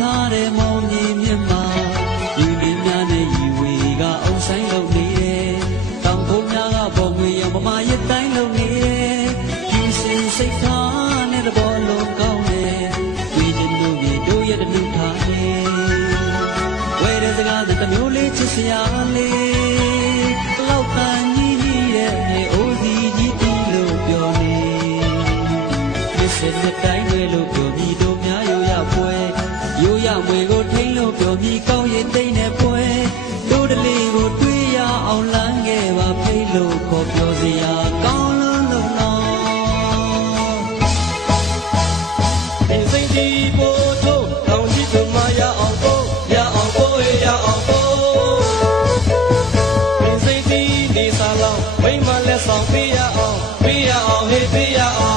ထားတဲ့မောင်ကြီးမြတ်မှာယူမင်းများနဲ့ယူဝေကအုံဆိုင်လုံးနေတယ်တောင်ကုန်များကပေါ်ငွေရောင်ပမာရတိုင်းလုံးနေတယ်ယူစင်စိတ်ထားနဲ့တဘောလုံးကောင်းတယ်တွေ့တဲ့လူကြီးတို့ရဲ့တလူထားတယ်ဝဲတဲ့စကားတမျိုးလေးချစ်စရာလေးလောက်တန်ကြီးရဲ့အိုးစီကြီးတီးလို့ပြောနေစစ်တိုင်းတွေလို့ပြောပြီးတို့များရိုးရပွဲရိုးရမွေကိုထိန်လို့ပြောပြီးကောင်းရင်တိတ်နဲ့ပွဲတို့တလေးကိုတွေ့ရအောင်လမ်းခဲ့ပါဖိတ်လို့ခေါ်ပြောစရာကောင်းလို့လို့နော်အင်းစိတ်ဒီပို့ထုတ်တောင်းကြည့်တို့မရအောင်ကိုရအောင်ကိုရအောင်ကိုအင်းစိတ်ဒီနေစားလောက်မိမလက်ဆောင်ပေးရအောင်ဟေးပေးရအောင်